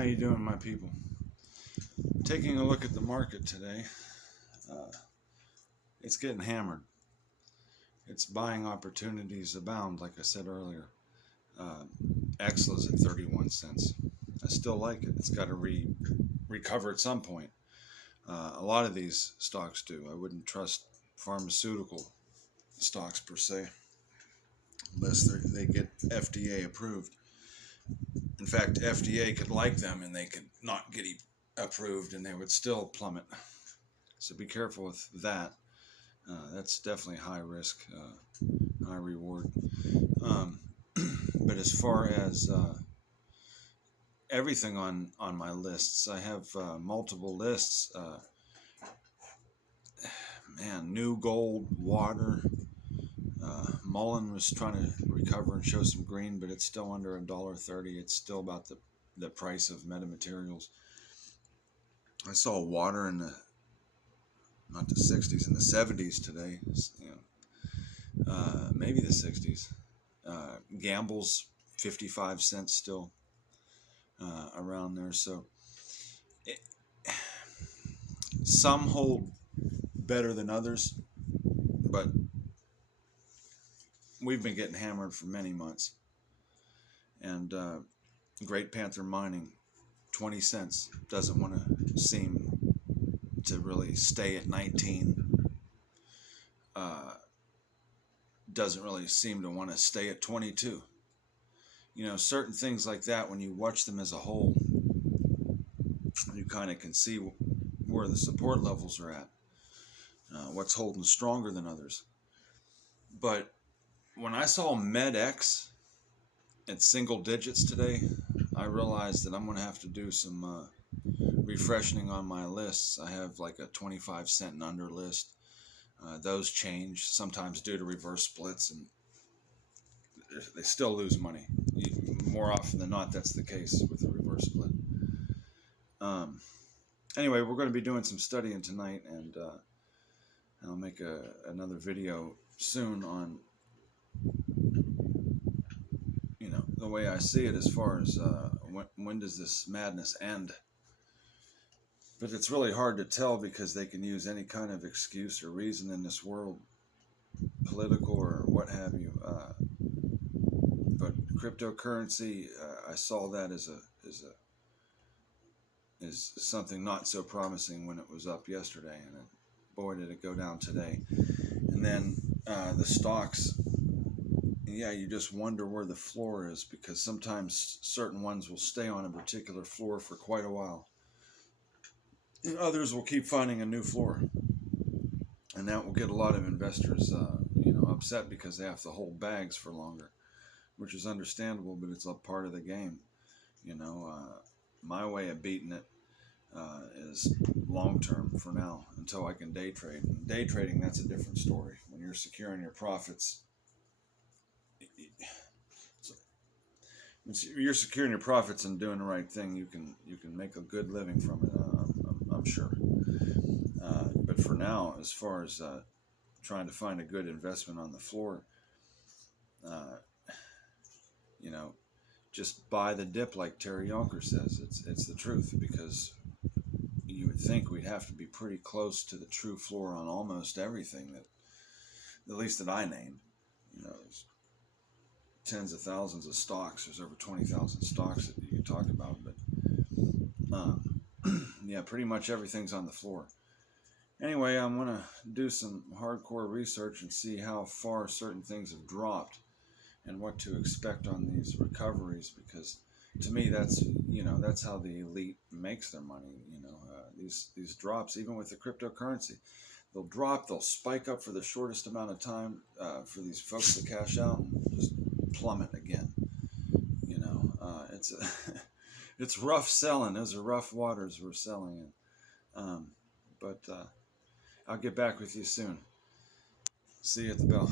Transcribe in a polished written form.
How you doing, my people? Taking a look at the market today, uh, it's getting hammered. Its buying opportunities abound, like I said earlier. Uh, Exla's at 31 cents. I still like it. It's got to recover at some point. A lot of these stocks do. I wouldn't trust pharmaceutical stocks per se, unless they get FDA approved. In fact, FDA could like them and they could not get approved and they would still plummet. So be careful with that. That's definitely high risk, high reward. Um, but as far as everything on my lists, I have multiple lists. New Gold, water. Mullen was trying to recover and show some green, but it's still under $1.30. It's still about the price of metamaterials. I saw water in the not the 60s, in the 70s today. Maybe the 60s. Gamble's 55 cents still around there. So some hold better than others, but we've been getting hammered for many months. And Great Panther Mining, 20 cents, doesn't want to seem to really stay at 19. Doesn't really seem to want to stay at 22. You know, certain things like that, when you watch them as a whole, you kind of can see where the support levels are at, what's holding stronger than others. But when I saw MedX at single digits today, I realized that I'm going to have to do some refreshing on my lists. I have like a 25 cent and under list. Those change sometimes due to reverse splits, and they still lose money. More often than not, that's the case with the reverse split. Anyway, we're going to be doing some studying tonight, and I'll make another video soon on, the way I see it as far as when does this madness end. But it's really hard to tell because they can use any kind of excuse or reason in this world, political or what have you. But cryptocurrency, I saw that as something not so promising when it was up yesterday, and boy did it go down today. And then the stocks, you just wonder where the floor is, because sometimes certain ones will stay on a particular floor for quite a while. And others will keep finding a new floor, and that will get a lot of investors, upset because they have to hold bags for longer, which is understandable, but it's a part of the game. My way of beating it is long term for now until I can day trade. And day trading, that's a different story. When you're securing your profits, you're securing your profits and doing the right thing, you can make a good living from it. I'm sure. But for now, as far as trying to find a good investment on the floor, just buy the dip, like Terry Yonker says. It's the truth, because you would think we'd have to be pretty close to the true floor on almost everything that, at least that I named. There's tens of thousands of stocks. There's over 20,000 stocks that you can talk about, but pretty much everything's on the floor. Anyway, I'm going to do some hardcore research and see how far certain things have dropped and what to expect on these recoveries, because to me that's how the elite makes their money. These drops, even with the cryptocurrency, they'll drop, they'll spike up for the shortest amount of time for these folks to cash out and just plummet again. It's it's rough selling. Those are rough waters we're selling in. But I'll get back with you soon. See you at the bell.